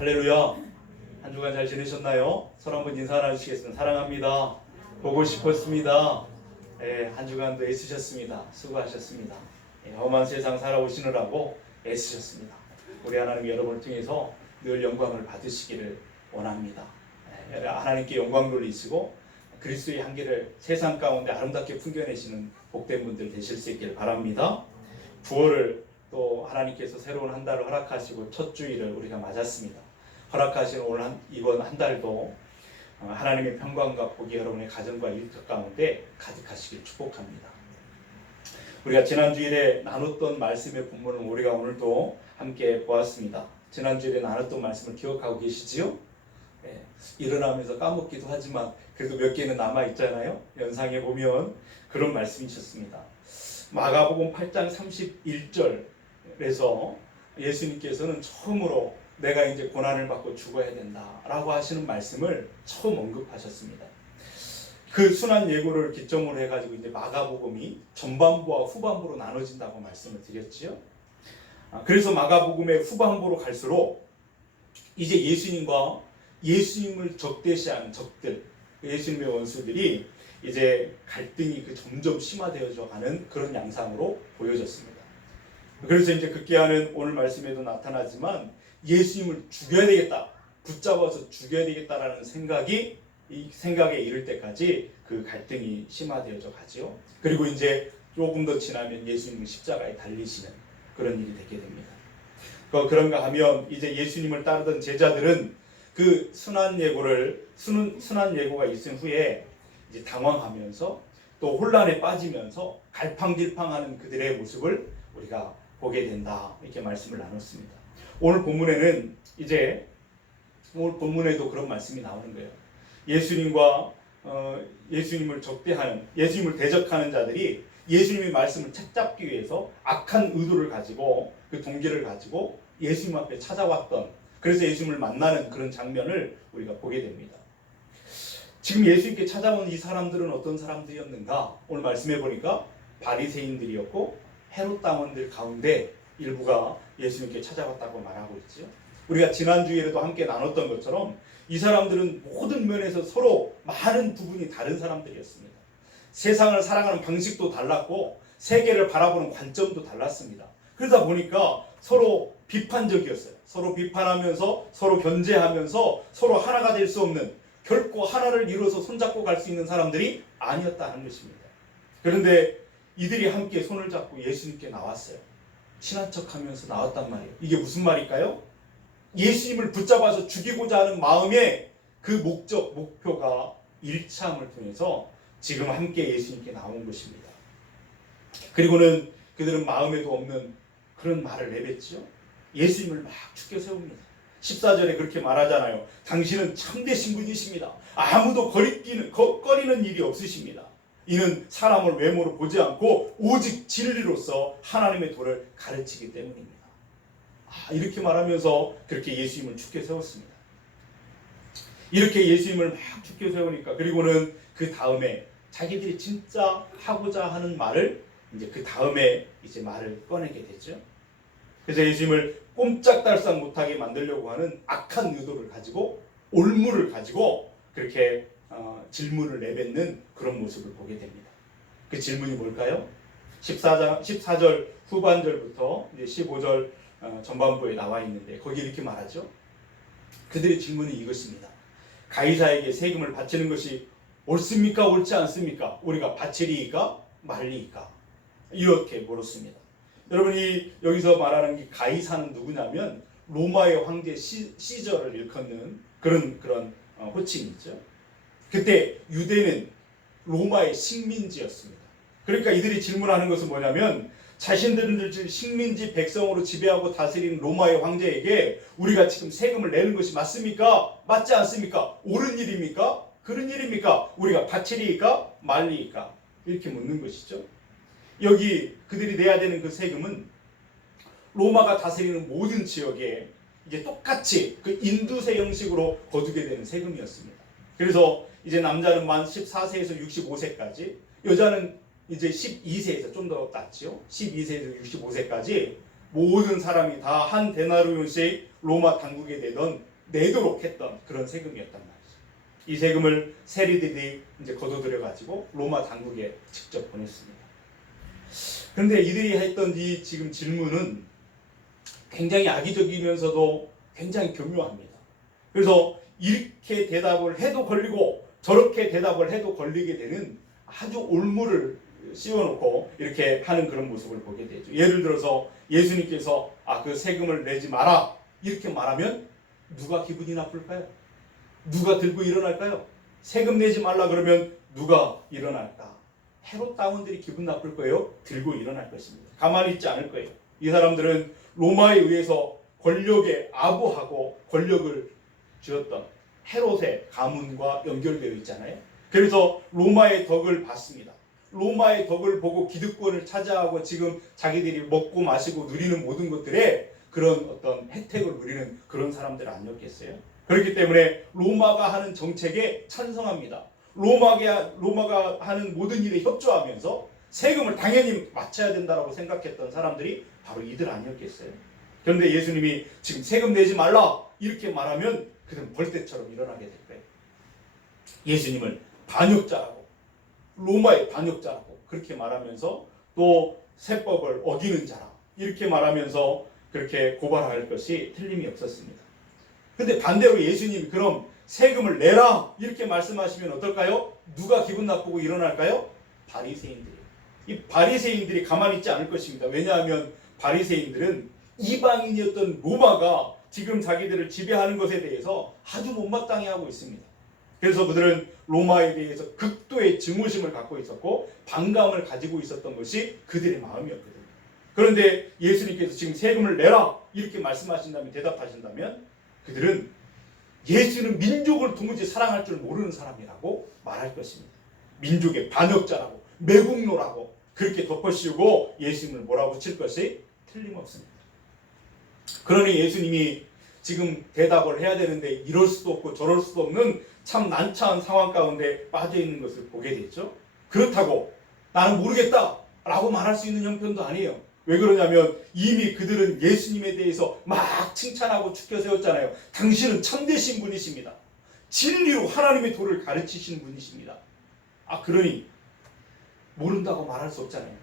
할렐루야. 한 주간 잘 지내셨나요? 서로 한번 인사 나누시겠습니다. 사랑합니다. 보고 싶었습니다. 한 주간도 애쓰셨습니다. 수고하셨습니다. 험한 세상 살아오시느라고 애쓰셨습니다. 우리 하나님 여러분을 통해서 늘 영광을 받으시기를 원합니다. 하나님께 영광 돌리시고 그리스도의 향기를 세상 가운데 아름답게 풍겨내시는 복된 분들 되실 수 있기를 바랍니다. 9월을 또 하나님께서 새로운 한 달을 허락하시고 첫 주일을 우리가 맞았습니다. 허락하신 이번 한 달도 하나님의 평강과 복이 여러분의 가정과 일터 가운데 가득하시길 축복합니다. 우리가 지난 주일에 나눴던 말씀의 본문을 우리가 오늘도 함께 보았습니다. 지난 주일에 나눴던 말씀을 기억하고 계시지요? 일어나면서 까먹기도 하지만 그래도 몇 개는 남아 있잖아요. 연상해 보면 그런 말씀이 있었습니다. 마가복음 8장 31절에서 예수님께서는 처음으로 내가 이제 고난을 받고 죽어야 된다라고 하시는 말씀을 처음 언급하셨습니다. 그 순환 예고를 기점으로 해가지고 이제 마가복음이 전반부와 후반부로 나눠진다고 말씀을 드렸지요. 그래서 마가복음의 후반부로 갈수록 이제 예수님과 예수님을 적대시하는 적들, 예수님의 원수들이 이제 갈등이 점점 심화되어져 가는 그런 양상으로 보여졌습니다. 그래서 이제 급기야는 오늘 말씀에도 나타나지만 예수님을 죽여야 되겠다, 붙잡아서 죽여야 되겠다라는 생각에 이를 때까지 그 갈등이 심화되어져 가지요. 그리고 이제 조금 더 지나면 예수님은 십자가에 달리시는 그런 일이 되게 됩니다. 그런가 하면 이제 예수님을 따르던 제자들은 그 순환 예고가 있은 후에 이제 당황하면서 또 혼란에 빠지면서 갈팡질팡하는 그들의 모습을 우리가 보게 된다, 이렇게 말씀을 나눴습니다. 오늘 본문에도 그런 말씀이 나오는 거예요. 예수님을 적대하는, 예수님을 대적하는 자들이 예수님의 말씀을 책잡기 위해서 악한 의도를 가지고, 그 동기를 가지고 예수님 앞에 찾아왔던, 그래서 예수님을 만나는 그런 장면을 우리가 보게 됩니다. 지금 예수님께 찾아온 이 사람들은 어떤 사람들이었는가? 오늘 말씀해 보니까 바리새인들이었고 헤롯 당원들 가운데 일부가 예수님께 찾아왔다고 말하고 있죠. 우리가 지난 주일에도 함께 나눴던 것처럼 이 사람들은 모든 면에서 서로 많은 부분이 다른 사람들이었습니다. 세상을 살아가는 방식도 달랐고 세계를 바라보는 관점도 달랐습니다. 그러다 보니까 서로 비판적이었어요. 서로 비판하면서 서로 견제하면서 서로 하나가 될 수 없는, 결코 하나를 이루어서 손잡고 갈 수 있는 사람들이 아니었다는 것입니다. 그런데 이들이 함께 손을 잡고 예수님께 나왔어요. 친한 척하면서 나왔단 말이에요. 이게 무슨 말일까요? 예수님을 붙잡아서 죽이고자 하는 마음의 그 목표가 일치함을 통해서 지금 함께 예수님께 나온 것입니다. 그리고는 그들은 마음에도 없는 그런 말을 내뱉죠. 예수님을 막 죽여 세웁니다. 14절에 그렇게 말하잖아요. 당신은 참되신 분이십니다. 아무도 꺼리는 일이 없으십니다. 이는 사람을 외모로 보지 않고 오직 진리로서 하나님의 도를 가르치기 때문입니다. 이렇게 말하면서 그렇게 예수님을 죽여 세웠습니다. 이렇게 예수님을 막 죽여 세우니까, 그리고는 그 다음에 자기들이 진짜 하고자 하는 말을 이제 그 다음에 이제 말을 꺼내게 됐죠. 그래서 예수님을 꼼짝달싹 못하게 만들려고 하는 악한 의도를 가지고, 올무를 가지고 그렇게 질문을 내뱉는 그런 모습을 보게 됩니다. 그 질문이 뭘까요? 14절 후반절부터 이제 15절 전반부에 나와 있는데 거기 이렇게 말하죠. 그들의 질문이 이것입니다. 가이사에게 세금을 바치는 것이 옳습니까? 옳지 않습니까? 우리가 바치리이까 말리이까? 이렇게 물었습니다. 여러분이 여기서 말하는 게 가이사는 누구냐면 로마의 황제 시저를 일컫는 그런 호칭이 있죠. 그때 유대는 로마의 식민지였습니다. 그러니까 이들이 질문하는 것은 뭐냐면, 자신들을 식민지 백성으로 지배하고 다스리는 로마의 황제에게 우리가 지금 세금을 내는 것이 맞습니까? 맞지 않습니까? 옳은 일입니까? 그런 일입니까? 우리가 바치리이까 말리이까? 이렇게 묻는 것이죠. 여기 그들이 내야 되는 그 세금은 로마가 다스리는 모든 지역에 이제 똑같이 그 인두세 형식으로 거두게 되는 세금이었습니다. 그래서 이제 남자는 만 14세에서 65세까지, 여자는 이제 12세에서 좀 더 낫지요. 12세에서 65세까지 모든 사람이 다 한 데나리온씩 로마 당국에 내던 내도록 했던 그런 세금이었단 말이죠. 이 세금을 세리들이 이제 거둬들여 가지고 로마 당국에 직접 보냈습니다. 그런데 이들이 했던 이 지금 질문은 굉장히 악의적이면서도 굉장히 교묘합니다. 그래서 이렇게 대답을 해도 걸리고 저렇게 대답을 해도 걸리게 되는 아주 올무를 씌워놓고 이렇게 하는 그런 모습을 보게 되죠. 예를 들어서 예수님께서 그 세금을 내지 마라 이렇게 말하면 누가 기분이 나쁠까요? 누가 들고 일어날까요? 세금 내지 말라 그러면 누가 일어날까? 헤롯 당원들이 기분 나쁠 거예요? 들고 일어날 것입니다. 가만히 있지 않을 거예요. 이 사람들은 로마에 의해서 권력에 아부하고 권력을 쥐었던 헤롯의 가문과 연결되어 있잖아요. 그래서 로마의 덕을 받습니다. 로마의 덕을 보고 기득권을 차지하고 지금 자기들이 먹고 마시고 누리는 모든 것들에 그런 어떤 혜택을 누리는 그런 사람들 아니었겠어요? 그렇기 때문에 로마가 하는 정책에 찬성합니다. 로마가 하는 모든 일에 협조하면서 세금을 당연히 맞춰야 된다고 생각했던 사람들이 바로 이들 아니었겠어요? 그런데 예수님이 지금 세금 내지 말라 이렇게 말하면 그들은 벌떼처럼 일어나게 될 거예요. 예수님을 반역자라고, 로마의 반역자라고 그렇게 말하면서 또 세법을 어기는 자라 이렇게 말하면서 그렇게 고발할 것이 틀림이 없었습니다. 근데 반대로 예수님이 그럼 세금을 내라 이렇게 말씀하시면 어떨까요? 누가 기분 나쁘고 일어날까요? 바리새인들이에요. 이 바리새인들이 가만히 있지 않을 것입니다. 왜냐하면 바리새인들은 이방인이었던 로마가 지금 자기들을 지배하는 것에 대해서 아주 못마땅해 하고 있습니다. 그래서 그들은 로마에 대해서 극도의 증오심을 갖고 있었고 반감을 가지고 있었던 것이 그들의 마음이었거든요. 그런데 예수님께서 지금 세금을 내라 이렇게 말씀하신다면 대답하신다면 그들은 예수는 민족을 도무지 사랑할 줄 모르는 사람이라고 말할 것입니다. 민족의 반역자라고 매국노라고 그렇게 덮어씌우고 예수님을 몰아붙일 것이 틀림없습니다. 그러니 예수님이 지금 대답을 해야 되는데 이럴 수도 없고 저럴 수도 없는 참 난처한 상황 가운데 빠져 있는 것을 보게 됐죠. 그렇다고 나는 모르겠다 라고 말할 수 있는 형편도 아니에요. 왜 그러냐면 이미 그들은 예수님에 대해서 막 칭찬하고 축켜 세웠잖아요. 당신은 참되신 분이십니다. 진리로 하나님의 도를 가르치시는 분이십니다. 그러니 모른다고 말할 수 없잖아요.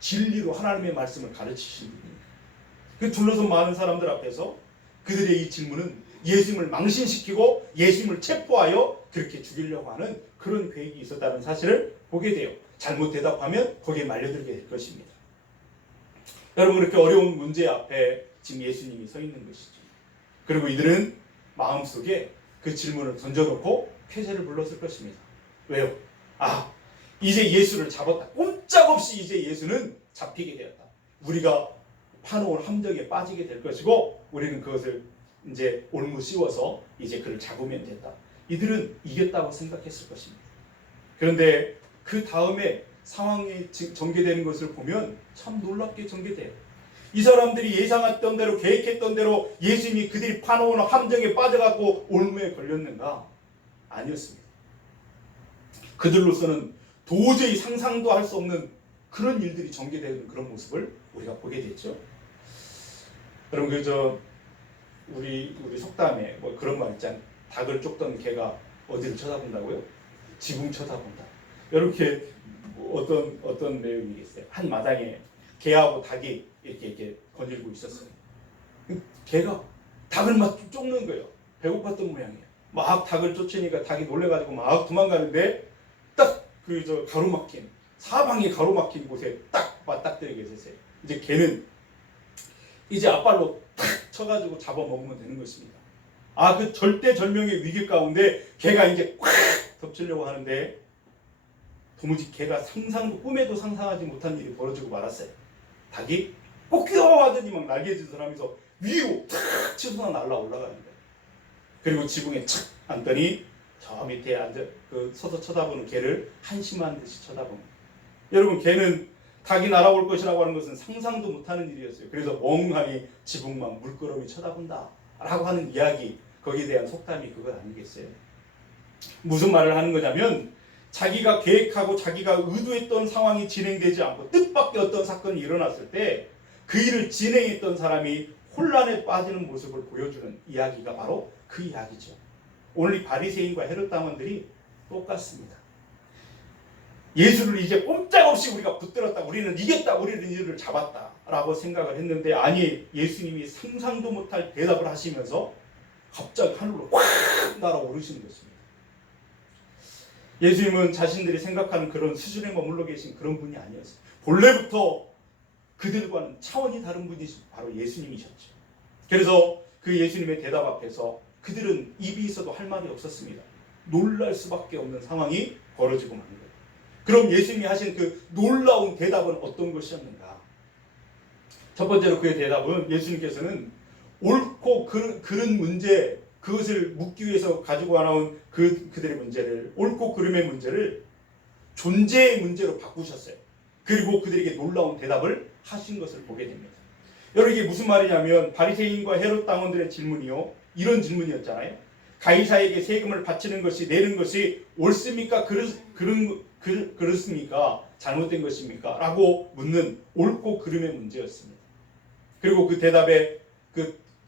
진리로 하나님의 말씀을 가르치시는 분입니다. 그 둘러서 많은 사람들 앞에서 그들의 이 질문은 예수님을 망신시키고 예수님을 체포하여 그렇게 죽이려고 하는 그런 계획이 있었다는 사실을 보게 돼요. 잘못 대답하면 거기에 말려들게 될 것입니다. 여러분 그렇게 어려운 문제 앞에 지금 예수님이 서 있는 것이죠. 그리고 이들은 마음속에 그 질문을 던져놓고 쾌재를 불렀을 것입니다. 왜요? 이제 예수를 잡았다. 꼼짝없이 이제 예수는 잡히게 되었다. 우리가 파놓을 함정에 빠지게 될 것이고 우리는 그것을 이제 올무 씌워서 이제 그를 잡으면 된다. 이들은 이겼다고 생각했을 것입니다. 그런데 그 다음에 상황이 전개되는 것을 보면 참 놀랍게 전개돼요. 이 사람들이 예상했던 대로 계획했던 대로 예수님이 그들이 파놓은 함정에 빠져갖고 올무에 걸렸는가? 아니었습니다. 그들로서는 도저히 상상도 할 수 없는 그런 일들이 전개되는 그런 모습을 우리가 보게 됐죠. 여러분 우리 속담에 뭐 그런 말 있잖아요. 닭을 쫓던 개가 어디를 쳐다본다고요? 지붕 쳐다본다. 이렇게 어떤 내용이겠어요? 한 마당에 개하고 닭이 이렇게 거닐고 있었어요. 개가 닭을 막 쫓는 거예요. 배고팠던 모양이에요. 막 닭을 쫓으니까 닭이 놀래가지고 막 도망가는데 딱 가로막힌 사방이 가로막힌 곳에 딱 맞닥뜨리게 있었어요. 이제 개는 이제 앞발로 탁 쳐가지고 잡아먹으면 되는 것입니다. 그 절대절명의 위기 가운데 개가 이제 꽉 덮치려고 하는데 도무지 개가 꿈에도 상상하지 못한 일이 벌어지고 말았어요. 닭이 꼭 뛰어가더니 막 날개짓을 하면서 위로 탁 치솟아 날아 올라가는 거예요. 그리고 지붕에 착 앉더니 저 밑에 서서 쳐다보는 개를 한심한 듯이 쳐다봅니다. 여러분 개는 닭이 날아올 것이라고 하는 것은 상상도 못하는 일이었어요. 그래서 멍하니 지붕만 물끄러미 쳐다본다 라고 하는 이야기, 거기에 대한 속담이 그것 아니겠어요? 무슨 말을 하는 거냐면 자기가 계획하고 자기가 의도했던 상황이 진행되지 않고 뜻밖의 어떤 사건이 일어났을 때 그 일을 진행했던 사람이 혼란에 빠지는 모습을 보여주는 이야기가 바로 그 이야기죠. 오늘 이 바리새인과 헤롯 당원들이 똑같습니다. 예수를 이제 꼼짝없이 우리가 붙들었다, 우리는 이겼다, 우리는 이를 잡았다 라고 생각을 했는데, 아니, 예수님이 상상도 못할 대답을 하시면서 갑자기 하늘로 확 날아오르시는 것입니다. 예수님은 자신들이 생각하는 그런 수준에 머물러 계신 그런 분이 아니었어요. 본래부터 그들과는 차원이 다른 분이 바로 예수님이셨죠. 그래서 그 예수님의 대답 앞에서 그들은 입이 있어도 할 말이 없었습니다. 놀랄 수밖에 없는 상황이 벌어지고 만 거예요. 그럼 예수님이 하신 그 놀라운 대답은 어떤 것이었는가? 첫 번째로 그의 대답은, 예수님께서는 옳고 그른 문제, 그것을 묻기 위해서 가지고 나온 그들의 문제를, 옳고 그름의 문제를 존재의 문제로 바꾸셨어요. 그리고 그들에게 놀라운 대답을 하신 것을 보게 됩니다. 여러분, 이게 무슨 말이냐면, 바리새인과 헤롯 당원들의 질문이요, 이런 질문이었잖아요. 가이사에게 세금을 바치는 것이, 내는 것이 옳습니까? 그렇습니까? 잘못된 것입니까? 라고 묻는 옳고 그름의 문제였습니다. 그리고 그 대답에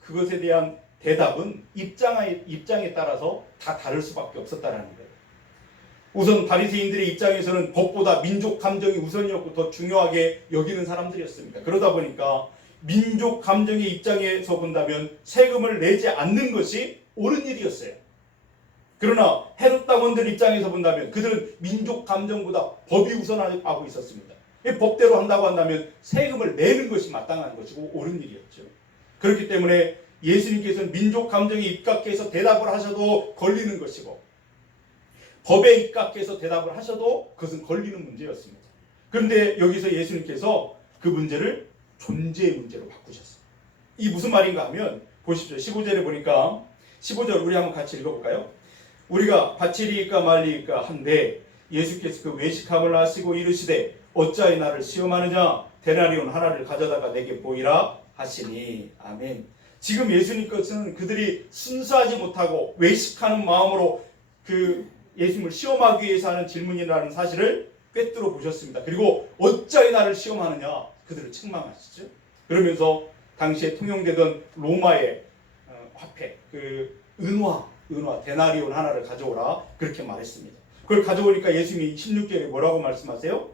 그것에 대한 대답은 입장에 따라서 다 다를 수밖에 없었다는 거예요. 우선 바리새인들의 입장에서는 법보다 민족 감정이 우선이었고 더 중요하게 여기는 사람들이었습니다. 그러다 보니까 민족 감정의 입장에서 본다면 세금을 내지 않는 것이 옳은 일이었어요. 그러나 헤롯 당원들 입장에서 본다면 그들은 민족 감정보다 법이 우선하고 있었습니다. 법대로 한다고 한다면 세금을 내는 것이 마땅한 것이고 옳은 일이었죠. 그렇기 때문에 예수님께서는 민족 감정에 입각해서 대답을 하셔도 걸리는 것이고, 법에 입각해서 대답을 하셔도 그것은 걸리는 문제였습니다. 그런데 여기서 예수님께서 그 문제를 존재의 문제로 바꾸셨어요. 이 무슨 말인가 하면, 보십시오. 15절에 보니까, 15절 우리 한번 같이 읽어볼까요? 우리가 바치리이까 말리이까 한데 예수께서 그 외식함을 하시고 이르시되 어찌하여 나를 시험하느냐? 데나리온 하나를 가져다가 내게 보이라 하시니. 아멘. 지금 예수님께서는 그들이 순수하지 못하고 외식하는 마음으로 그 예수님을 시험하기 위해서 하는 질문이라는 사실을 꿰뚫어 보셨습니다. 그리고 어찌하여 나를 시험하느냐? 그들을 책망하시죠. 그러면서 당시에 통용되던 로마의 화폐, 그 은화 데나리온 하나를 가져오라, 그렇게 말했습니다. 그걸 가져오니까 예수님이 16절에 뭐라고 말씀하세요?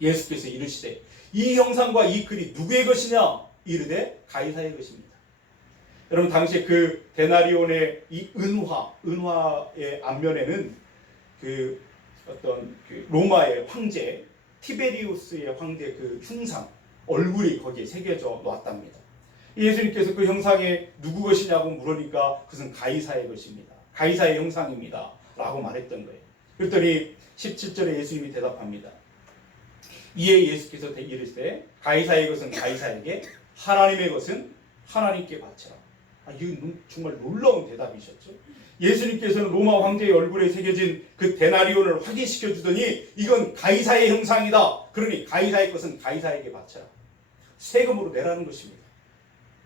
예수께서 이르시되 이 형상과 이 글이 누구의 것이냐? 이르되 가이사의 것입니다. 여러분, 당시에 그 데나리온의 이 은화의 앞면에는 그 어떤 그 로마의 황제 티베리우스의 황제 그 흉상 얼굴이 거기에 새겨져 놓았답니다. 예수님께서 그 형상에 누구 것이냐고 물으니까 그것은 가이사의 것입니다. 가이사의 형상입니다 라고 말했던 거예요. 그랬더니 17절에 예수님이 대답합니다. 이에 예수께서 이르시되 가이사의 것은 가이사에게, 하나님의 것은 하나님께 바치라. 이건 정말 놀라운 대답이셨죠. 예수님께서는 로마 황제의 얼굴에 새겨진 그 데나리온을 확인시켜 주더니 이건 가이사의 형상이다. 그러니 가이사의 것은 가이사에게 바치라. 세금으로 내라는 것입니다.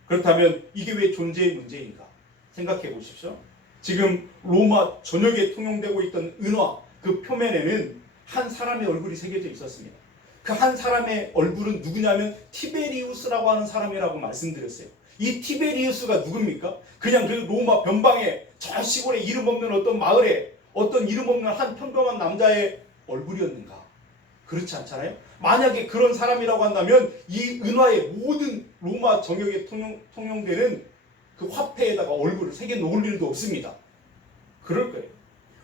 그렇다면 이게 왜 존재의 문제인가? 생각해 보십시오. 지금 로마 전역에 통용되고 있던 은화, 그 표면에는 한 사람의 얼굴이 새겨져 있었습니다. 그 한 사람의 얼굴은 누구냐면 티베리우스라고 하는 사람이라고 말씀드렸어요. 이 티베리우스가 누굽니까? 그냥 그 로마 변방에 저 시골에 이름 없는 어떤 마을에 어떤 이름 없는 한 평범한 남자의 얼굴이었는가? 그렇지 않잖아요. 만약에 그런 사람이라고 한다면 이 은화의 모든 로마 정역에 통용되는 그 화폐에다가 얼굴을 새겨 놓을 일도 없습니다. 그럴 거예요.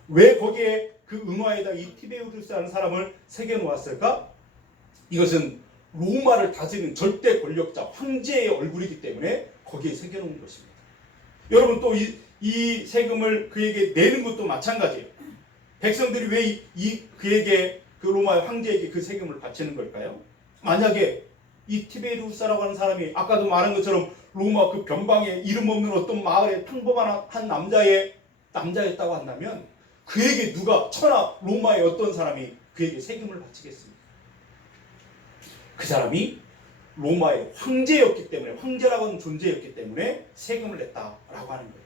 왜 거기에 그 은화에다 이 티베리우스라는 사람을 새겨 놓았을까? 이것은 로마를 다스리는 절대 권력자 황제의 얼굴이기 때문에 거기에 새겨 놓은 것입니다. 여러분, 또 이 세금을 그에게 내는 것도 마찬가지예요. 백성들이 왜 그에게, 그 로마 황제에게 그 세금을 바치는 걸까요? 만약에 이 티베리우스라고 하는 사람이 아까도 말한 것처럼 로마 그 변방에 이름 없는 어떤 마을의 평범한 한 남자였다고 한다면 그에게 누가 천하 로마의 어떤 사람이 그에게 세금을 바치겠습니까? 그 사람이 로마의 황제였기 때문에, 황제라고 하는 존재였기 때문에 세금을 냈다라고 하는 거예요.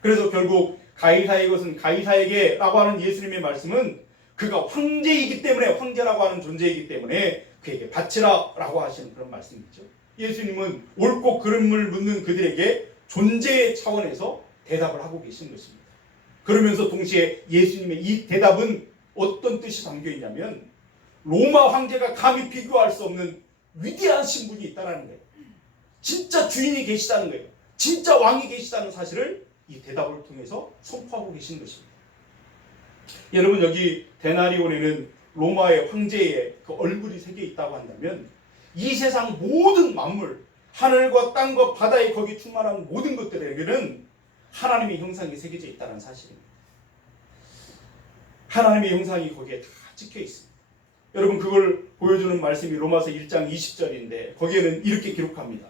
그래서 결국 가이사의 것은 가이사에게 라고 하는 예수님의 말씀은 그가 황제이기 때문에, 황제라고 하는 존재이기 때문에 그에게 바치라 라고 하시는 그런 말씀이죠. 예수님은 옳고 그름을 묻는 그들에게 존재의 차원에서 대답을 하고 계신 것입니다. 그러면서 동시에 예수님의 이 대답은 어떤 뜻이 담겨 있냐면 로마 황제가 감히 비교할 수 없는 위대한 신분이 있다는 거예요. 진짜 주인이 계시다는 거예요. 진짜 왕이 계시다는 사실을 이 대답을 통해서 선포하고 계신 것입니다. 여러분, 여기 데나리온에는 로마의 황제의 그 얼굴이 새겨 있다고 한다면 이 세상 모든 만물, 하늘과 땅과 바다에 거기 충만한 모든 것들에게는 하나님의 형상이 새겨져 있다는 사실입니다. 하나님의 형상이 거기에 다 찍혀 있습니다. 여러분, 그걸 보여주는 말씀이 로마서 1장 20절인데 거기에는 이렇게 기록합니다.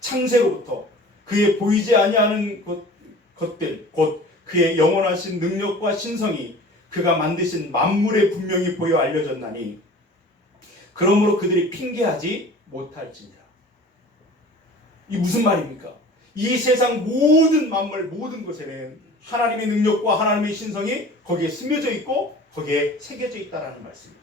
창세로부터 그의 보이지 아니하는 것들 곧 그의 영원하신 능력과 신성이 그가 만드신 만물에 분명히 보여 알려졌나니 그러므로 그들이 핑계하지 못할지니라. 이 무슨 말입니까? 이 세상 모든 만물 모든 것에는 하나님의 능력과 하나님의 신성이 거기에 스며져 있고 거기에 새겨져 있다라는 말씀입니다.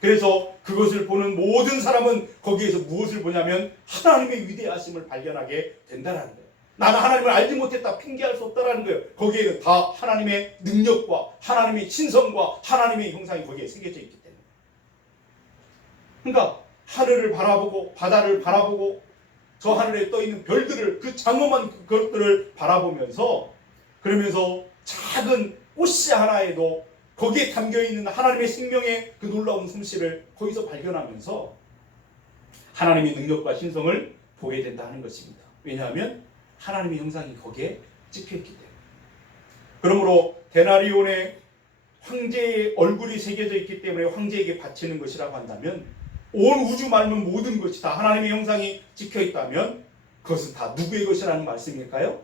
그래서 그것을 보는 모든 사람은 거기에서 무엇을 보냐면 하나님의 위대하심을 발견하게 된다라는 거예요. 나는 하나님을 알지 못했다 핑계할 수 없다라는 거예요. 거기에는 다 하나님의 능력과 하나님의 신성과 하나님의 형상이 거기에 새겨져 있기 때문에. 그러니까 하늘을 바라보고 바다를 바라보고 저 하늘에 떠있는 별들을 그 장엄한 것들을 바라보면서 그러면서 작은 꽃씨 하나에도 거기에 담겨있는 하나님의 생명의 그 놀라운 솜씨를 거기서 발견하면서 하나님의 능력과 신성을 보게 된다 하는 것입니다. 왜냐하면 하나님의 형상이 거기에 찍혀있기 때문에. 그러므로 데나리온의 황제의 얼굴이 새겨져 있기 때문에 황제에게 바치는 것이라고 한다면 온 우주 만물 모든 것이 다 하나님의 형상이 찍혀있다면 그것은 다 누구의 것이라는 말씀일까요?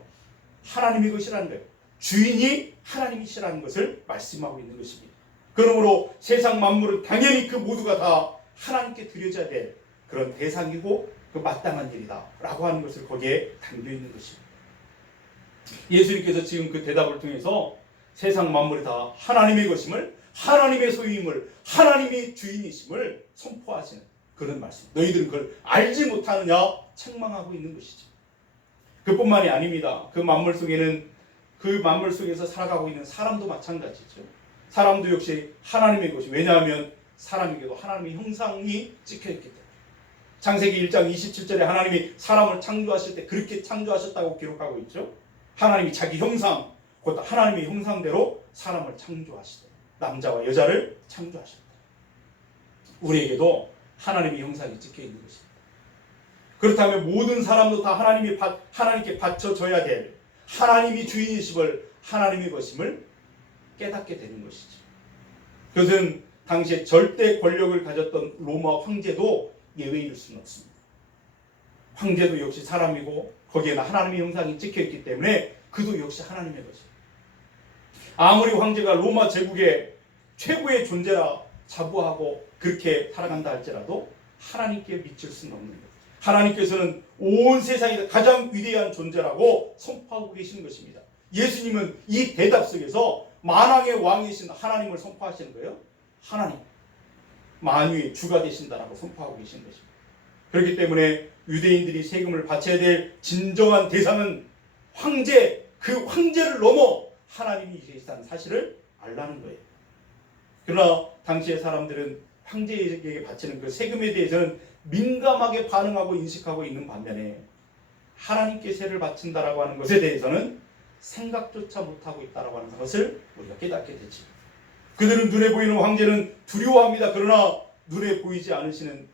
하나님의 것이라는 거예요. 주인이 하나님이시라는 것을 말씀하고 있는 것입니다. 그러므로 세상 만물은 당연히 그 모두가 다 하나님께 드려져야 될 그런 대상이고 그 마땅한 일이다 라고 하는 것을 거기에 담겨 있는 것입니다. 예수님께서 지금 그 대답을 통해서 세상 만물이 다 하나님의 것임을, 하나님의 소유임을, 하나님의 주인이심을 선포하시는 그런 말씀. 너희들은 그걸 알지 못하느냐 책망하고 있는 것이죠. 그뿐만이 아닙니다. 그 만물 속에는 그 만물 속에서 살아가고 있는 사람도 마찬가지죠. 사람도 역시 하나님의 것이, 왜냐하면 사람에게도 하나님의 형상이 찍혀있기 때문에. 창세기 1장 27절에 하나님이 사람을 창조하실 때 그렇게 창조하셨다고 기록하고 있죠. 하나님이 자기 형상, 곧 하나님의 형상대로 사람을 창조하시되 남자와 여자를 창조하셨다. 우리에게도 하나님의 형상이 찍혀있는 것입니다. 그렇다면 모든 사람도 다 하나님께 바쳐져야 될 하나님이 주인이심을, 하나님의 것임을 깨닫게 되는 것이죠. 그것은 당시에 절대 권력을 가졌던 로마 황제도 예외일 수는 없습니다. 황제도 역시 사람이고 거기에는 하나님의 형상이 찍혀있기 때문에 그도 역시 하나님의 것입니다. 아무리 황제가 로마 제국의 최고의 존재라 자부하고 그렇게 살아간다 할지라도 하나님께 미칠 수는 없는 거예요. 하나님께서는 온 세상에 가장 위대한 존재라고 선포하고 계시는 것입니다. 예수님은 이 대답 속에서 만왕의 왕이신 하나님을 선포하시는 거예요. 하나님, 만유의 주가 되신다라고 선포하고 계시는 것입니다. 그렇기 때문에 유대인들이 세금을 바쳐야 될 진정한 대상은 황제, 그 황제를 넘어 하나님이 계시다는 사실을 알라는 거예요. 그러나 당시의 사람들은 황제에게 바치는 그 세금에 대해서는 민감하게 반응하고 인식하고 있는 반면에 하나님께 세를 바친다라고 하는 것에 대해서는 생각조차 못하고 있다라고 하는 것을 우리가 깨닫게 되지. 그들은 눈에 보이는 황제는 두려워합니다. 그러나 눈에 보이지 않으시는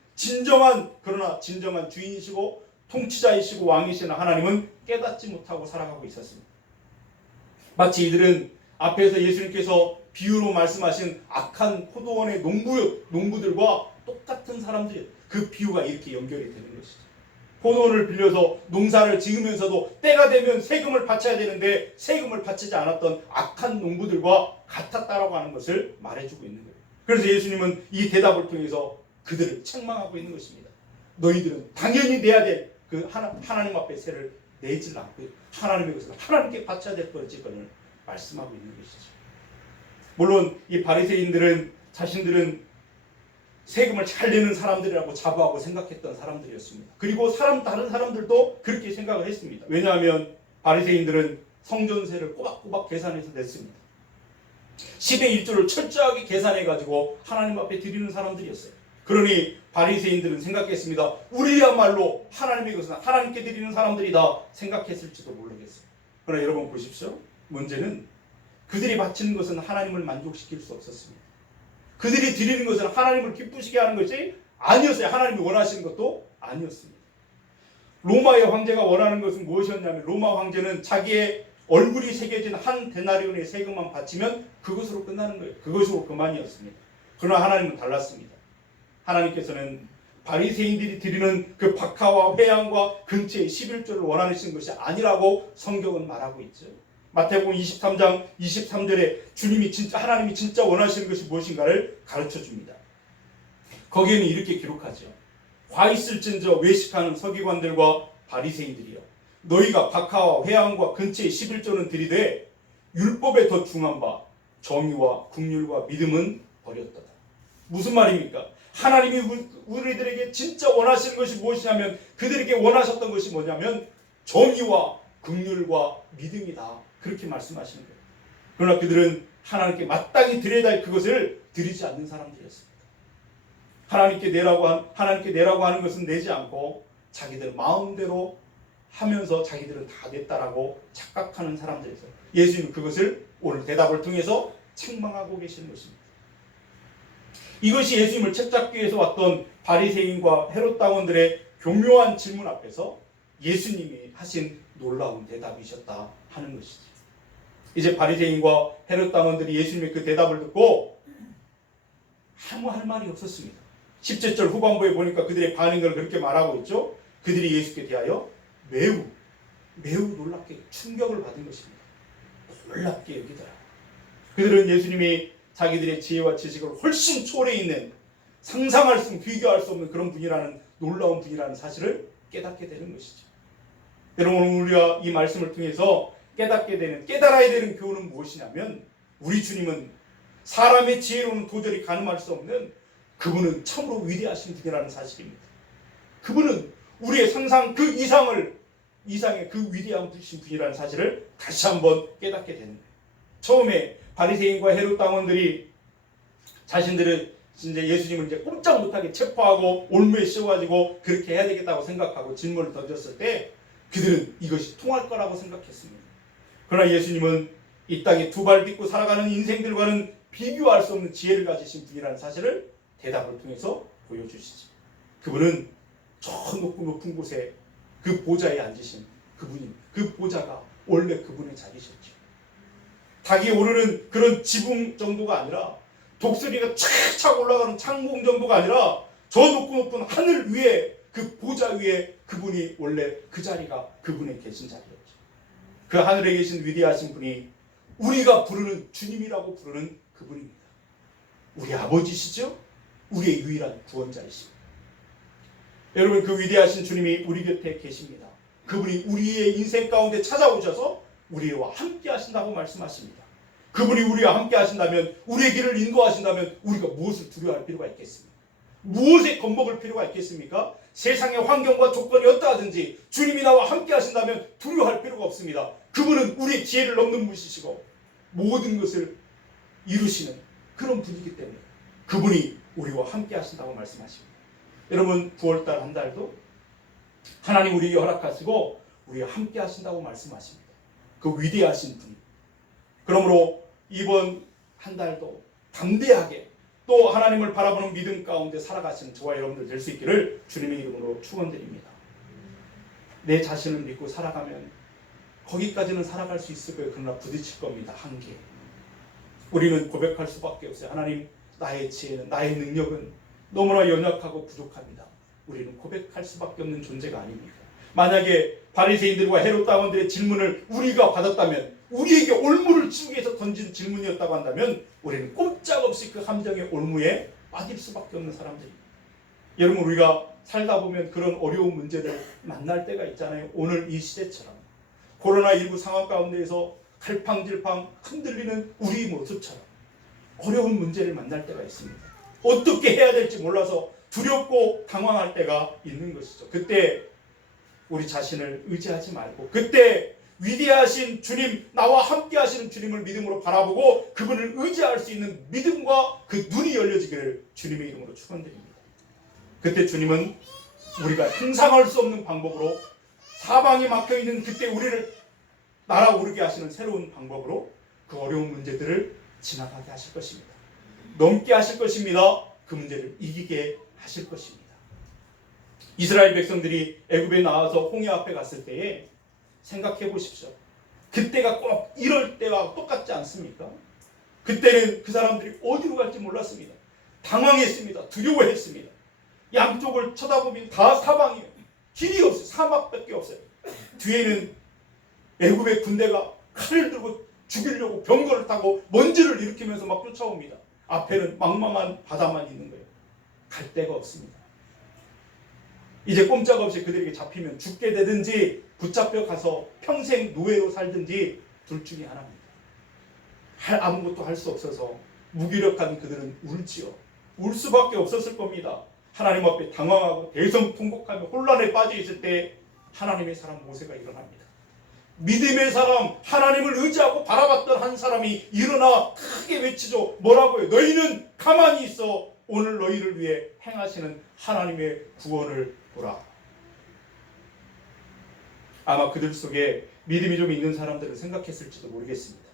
그러나 진정한 주인이시고 통치자이시고 왕이시는 하나님은 깨닫지 못하고 살아가고 있었습니다. 마치 이들은 앞에서 예수님께서 비유로 말씀하신 악한 포도원의 농부들과 똑같은 사람들이에요. 그 비유가 이렇게 연결이 되는 것이죠. 포도원을 빌려서 농사를 지으면서도 때가 되면 세금을 바쳐야 되는데 세금을 바치지 않았던 악한 농부들과 같았다라고 하는 것을 말해주고 있는 거예요. 그래서 예수님은 이 대답을 통해서 그들을 책망하고 있는 것입니다. 너희들은 당연히 내야 될 그 하나님 앞에 세를 내질 않고 하나님의 것을 하나님께 바쳐야 될 것을 말씀하고 있는 것이죠. 물론 이 바리새인들은 자신들은 세금을 잘 내는 사람들이라고 자부하고 생각했던 사람들이었습니다. 그리고 다른 사람들도 그렇게 생각을 했습니다. 왜냐하면 바리새인들은 성전세를 꼬박꼬박 계산해서 냈습니다. 10의 1조를 철저하게 계산해가지고 하나님 앞에 드리는 사람들이었어요. 그러니 바리새인들은 생각했습니다. 우리야말로 하나님의 것은 하나님께 드리는 사람들이다 생각했을지도 모르겠어요. 그러나 여러분 보십시오. 문제는 그들이 바치는 것은 하나님을 만족시킬 수 없었습니다. 그들이 드리는 것은 하나님을 기쁘시게 하는 것이 아니었어요. 하나님이 원하시는 것도 아니었습니다. 로마의 황제가 원하는 것은 무엇이었냐면 로마 황제는 자기의 얼굴이 새겨진 한 데나리온의 세금만 바치면 그것으로 끝나는 거예요. 그것으로 그만이었습니다. 그러나 하나님은 달랐습니다. 하나님께서는 바리새인들이 드리는 그 박하와 회향과 근처의 11조를 원하시는 것이 아니라고 성경은 말하고 있죠. 마태복음 23장 23절에 주님이 진짜 하나님이 진짜 원하시는 것이 무엇인가를 가르쳐 줍니다. 거기에는 이렇게 기록하죠. 화 있을진저 외식하는 서기관들과 바리새인들이여 너희가 박하와 회향과 근처의 11조는 들이되 율법에 더 중한 바 정의와 긍휼과 믿음은 버렸도다. 무슨 말입니까? 하나님이 우리들에게 진짜 원하시는 것이 무엇이냐면 그들에게 원하셨던 것이 뭐냐면 정의와 긍휼과 믿음이다. 그렇게 말씀하시는 거예요. 그러나 그들은 하나님께 마땅히 드려야 할 그것을 드리지 않는 사람들이었습니다. 하나님께 내라고 하는 것은 내지 않고 자기들 마음대로 하면서 자기들은 다 냈다라고 착각하는 사람들이었어요. 예수님은 그것을 오늘 대답을 통해서 책망하고 계시는 것입니다. 이것이 예수님을 책잡기 위해서 왔던 바리새인과 헤롯 당원들의 교묘한 질문 앞에서 예수님이 하신 놀라운 대답이셨다 하는 것이죠. 이제 바리새인과 헤롯 당원들이 예수님의 그 대답을 듣고 아무 할 말이 없었습니다. 17절 후반부에 보니까 그들의 반응을 그렇게 말하고 있죠. 그들이 예수께 대하여 매우 놀랍게 충격을 받은 것입니다. 놀랍게 여기더라. 그들은 예수님이 자기들의 지혜와 지식을 훨씬 초월해 있는 상상할 수 비교할 수 없는 그런 분이라는 놀라운 분이라는 사실을 깨닫게 되는 것이죠. 여러분 우리가 이 말씀을 통해서 깨달아야 되는 교훈은 무엇이냐면 우리 주님은 사람의 지혜로는 도저히 가늠할 수 없는 그분은 참으로 위대하신 분이라는 사실입니다. 그분은 우리의 상상 그 이상의 그 위대한 분이라는 사실을 다시 한번 깨닫게 되는 거예요. 처음에 바리새인과 헤롯 당원들이 자신들은 이제 예수님을 이제 꼼짝 못하게 체포하고 올무에 씌워가지고 그렇게 해야 되겠다고 생각하고 질문을 던졌을 때 그들은 이것이 통할 거라고 생각했습니다. 그러나 예수님은 이 땅에 두 발 딛고 살아가는 인생들과는 비교할 수 없는 지혜를 가지신 분이라는 사실을 대답을 통해서 보여주시죠. 그분은 저 높은 곳에 그 보좌에 앉으신 그분입니다. 그 보좌가 원래 그분의 자리셨죠. 닭이 오르는 그런 지붕 정도가 아니라 독수리가 착착 올라가는 창공 정도가 아니라 저 높은 하늘 위에 그 보좌 위에 그분이 원래 그 자리가 그분의 계신 자리였죠. 그 하늘에 계신 위대하신 분이 우리가 부르는 주님이라고 부르는 그분입니다. 우리 아버지시죠? 우리의 유일한 구원자이십니다. 여러분 그 위대하신 주님이 우리 곁에 계십니다. 그분이 우리의 인생 가운데 찾아오셔서 우리와 함께 하신다고 말씀하십니다. 그분이 우리와 함께 하신다면 우리의 길을 인도하신다면 우리가 무엇을 두려워할 필요가 있겠습니까? 무엇에 겁먹을 필요가 있겠습니까? 세상의 환경과 조건이 어떠하든지 주님이 나와 함께 하신다면 두려워할 필요가 없습니다. 그분은 우리의 지혜를 넘는 분이시고 모든 것을 이루시는 그런 분이기 때문에 그분이 우리와 함께 하신다고 말씀하십니다. 여러분 9월달 한 달도 하나님 우리에게 허락하시고 우리와 함께 하신다고 말씀하십니다. 그 위대하신 분. 그러므로 이번 한 달도 담대하게 또 하나님을 바라보는 믿음 가운데 살아가시는 저와 여러분들 될 수 있기를 주님의 이름으로 축원드립니다. 내 자신을 믿고 살아가면 거기까지는 살아갈 수 있을 거예요. 그러나 부딪힐 겁니다. 한계. 우리는 고백할 수밖에 없어요. 하나님 나의 지혜는 나의 능력은 너무나 연약하고 부족합니다. 우리는 고백할 수밖에 없는 존재가 아닙니까? 만약에 바리새인들과 헤롯 당원들의 질문을 우리가 받았다면 우리에게 올무를 치우기 위해서 던진 질문이었다고 한다면 우리는 꼼짝없이 그 함정의 올무에 빠질 수밖에 없는 사람들입니다. 여러분 우리가 살다 보면 그런 어려운 문제를 만날 때가 있잖아요. 오늘 이 시대처럼 코로나19 상황 가운데에서 갈팡질팡 흔들리는 우리 모습처럼 어려운 문제를 만날 때가 있습니다. 어떻게 해야 될지 몰라서 두렵고 당황할 때가 있는 것이죠. 그때 우리 자신을 의지하지 말고 그때 위대하신 주님, 나와 함께 하시는 주님을 믿음으로 바라보고 그분을 의지할 수 있는 믿음과 그 눈이 열려지기를 주님의 이름으로 축원드립니다. 그때 주님은 우리가 상상할 수 없는 방법으로 사방이 막혀있는 그때 우리를 날아오르게 하시는 새로운 방법으로 그 어려운 문제들을 지나가게 하실 것입니다. 넘게 하실 것입니다. 그 문제를 이기게 하실 것입니다. 이스라엘 백성들이 애굽에 나와서 홍해 앞에 갔을 때에 생각해 보십시오. 그때가 꼭 이럴 때와 똑같지 않습니까? 그때는 그 사람들이 어디로 갈지 몰랐습니다. 당황했습니다. 두려워했습니다. 양쪽을 쳐다보면 다 사방이에요. 길이 없어요. 사막밖에 없어요. 뒤에는 애굽의 군대가 칼을 들고 죽이려고 병거를 타고 먼지를 일으키면서 막 쫓아옵니다. 앞에는 망망한 바다만 있는 거예요. 갈 데가 없습니다. 이제 꼼짝없이 그들에게 잡히면 죽게 되든지 붙잡혀 가서 평생 노예로 살든지 둘 중에 하나입니다. 아무것도 할 수 없어서 무기력한 그들은 울지요. 울 수밖에 없었을 겁니다. 하나님 앞에 당황하고 대성통곡하며 혼란에 빠져 있을 때 하나님의 사람 모세가 일어납니다. 믿음의 사람, 하나님을 의지하고 바라봤던 한 사람이 일어나 크게 외치죠. 뭐라고요? 너희는 가만히 있어 오늘 너희를 위해 행하시는 하나님의 구원을 보라. 아마 그들 속에 믿음이 좀 있는 사람들은 생각했을지도 모르겠습니다.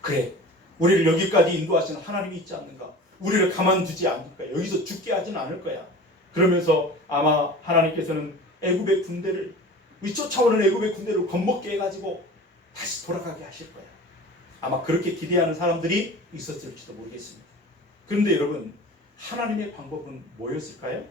그래, 우리를 여기까지 인도하시는 하나님이 있지 않는가? 우리를 가만두지 않을 거야. 여기서 죽게 하지는 않을 거야. 그러면서 아마 하나님께서는 애굽의 군대를, 쫓아오는 애굽의 군대를 겁먹게 해가지고 다시 돌아가게 하실 거야. 아마 그렇게 기대하는 사람들이 있었을지도 모르겠습니다. 그런데 여러분, 하나님의 방법은 뭐였을까요?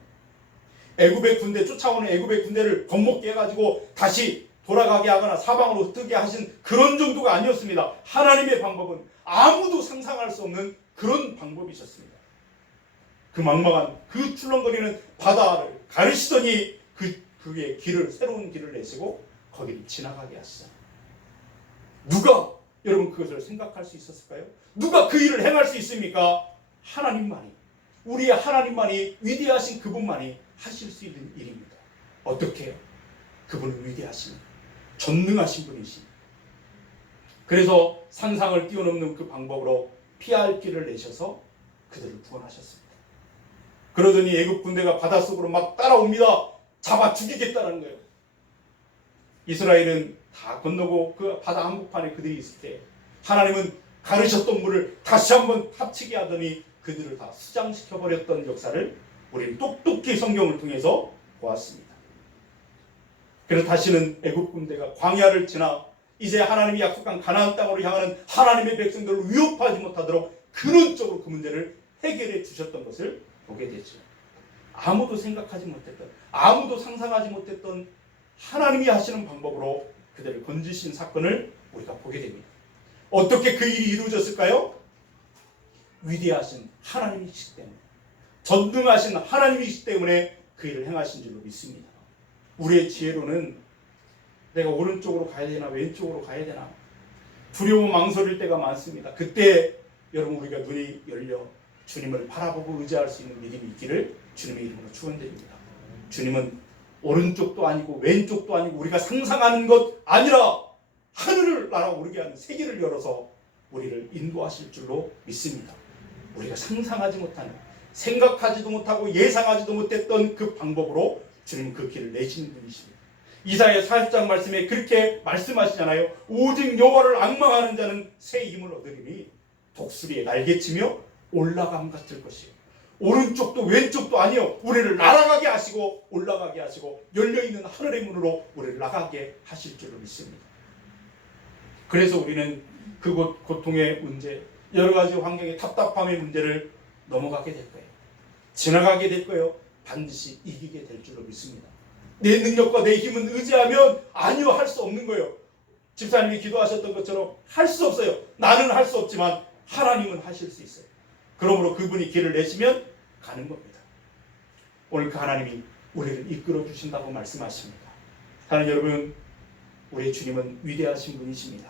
애굽의 군대, 쫓아오는 애굽의 군대를 겁먹게 해가지고 다시 돌아가게 하거나 사방으로 흩뜨게 하신 그런 정도가 아니었습니다. 하나님의 방법은 아무도 상상할 수 없는 그런 방법이셨습니다. 그 망망한 그 출렁거리는 바다를 가르시더니 그의 길을, 새로운 길을 내시고 거기를 지나가게 하시잖아요. 누가 여러분 그것을 생각할 수 있었을까요? 누가 그 일을 행할 수 있습니까? 하나님만이, 우리의 하나님만이, 위대하신 그분만이 하실 수 있는 일입니다. 어떻게 해요? 그분은 위대하신, 전능하신 분이십니다. 그래서 상상을 뛰어넘는 그 방법으로 피할 길을 내셔서 그들을 구원하셨습니다. 그러더니 애굽 군대가 바닷속으로 막 따라옵니다. 잡아 죽이겠다는 거예요. 이스라엘은 다 건너고 그 바다 한복판에 그들이 있을 때 하나님은 가르셨던 물을 다시 한번 합치게 하더니 그들을 다 수장시켜버렸던 역사를 우리는 똑똑히 성경을 통해서 보았습니다. 그래서 다시는 애굽 군대가 광야를 지나 이제 하나님이 약속한 가나안 땅으로 향하는 하나님의 백성들을 위협하지 못하도록 근원적으로 그 문제를 해결해 주셨던 것을 보게 되죠. 아무도 생각하지 못했던, 아무도 상상하지 못했던 하나님이 하시는 방법으로 그들을 건지신 사건을 우리가 보게 됩니다. 어떻게 그 일이 이루어졌을까요? 위대하신 하나님이시기 때문에, 전능하신 하나님이시기 때문에 그 일을 행하신 줄로 믿습니다. 우리의 지혜로는 내가 오른쪽으로 가야 되나 왼쪽으로 가야 되나 두려워 망설일 때가 많습니다. 그때 여러분 우리가 눈이 열려 주님을 바라보고 의지할 수 있는 믿음이 있기를 주님의 이름으로 축원드립니다. 주님은 오른쪽도 아니고 왼쪽도 아니고 우리가 상상하는 것 아니라 하늘을 날아오르게 하는 세계를 열어서 우리를 인도하실 줄로 믿습니다. 우리가 상상하지 못하는, 생각하지도 못하고 예상하지도 못했던 그 방법으로 주님은 그 길을 내시는 분이십니다. 이사야 40장 말씀에 그렇게 말씀하시잖아요. 오직 여호와를 앙망하는 자는 새 힘을 얻으리니 독수리에 날개치며 올라감 같을 것이요. 오른쪽도 왼쪽도 아니요. 우리를 날아가게 하시고 올라가게 하시고 열려있는 하늘의 문으로 우리를 나가게 하실 줄로 믿습니다. 그래서 우리는 그 고통의 문제, 여러 가지 환경의 답답함의 문제를 넘어가게 될 거예요. 지나가게 될 거예요. 반드시 이기게 될 줄로 믿습니다. 내 능력과 내 힘은 의지하면 아니요, 할 수 없는 거예요. 집사님이 기도하셨던 것처럼 할 수 없어요. 나는 할 수 없지만 하나님은 하실 수 있어요. 그러므로 그분이 길을 내시면 가는 겁니다. 오늘 그 하나님이 우리를 이끌어 주신다고 말씀하십니다. 사랑하는 여러분, 우리의 주님은 위대하신 분이십니다.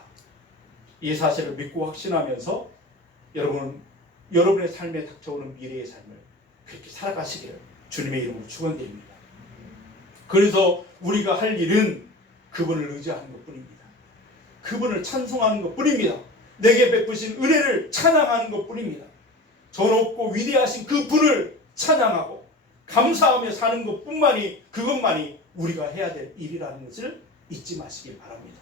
이 사실을 믿고 확신하면서 여러분의 삶에 닥쳐오는 미래의 삶을 그렇게 살아가시기를 주님의 이름으로 축원드립니다. 그래서 우리가 할 일은 그분을 의지하는 것뿐입니다. 그분을 찬송하는 것뿐입니다. 내게 베푸신 은혜를 찬양하는 것뿐입니다. 저 높고 위대하신 그 분을 찬양하고 감사하며 사는 그것만이 우리가 해야 될 일이라는 것을 잊지 마시길 바랍니다.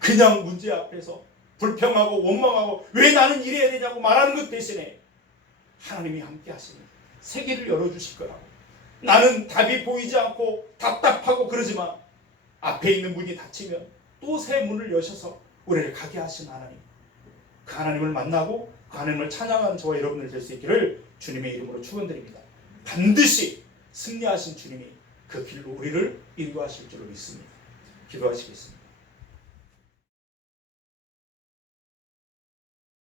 그냥 문제 앞에서 불평하고 원망하고 왜 나는 이래야 되냐고 말하는 것 대신에 하나님이 함께 하시는 세계를 열어주실 거라고. 나는 답이 보이지 않고 답답하고 그러지만 앞에 있는 문이 닫히면 또 새 문을 여셔서 우리를 가게 하신 하나님, 그 하나님을 만나고 그 하나님을 찬양하는 저와 여러분들 될 수 있기를 주님의 이름으로 축원드립니다. 반드시 승리하신 주님이 그 길로 우리를 인도하실 줄로 믿습니다. 기도하시겠습니다.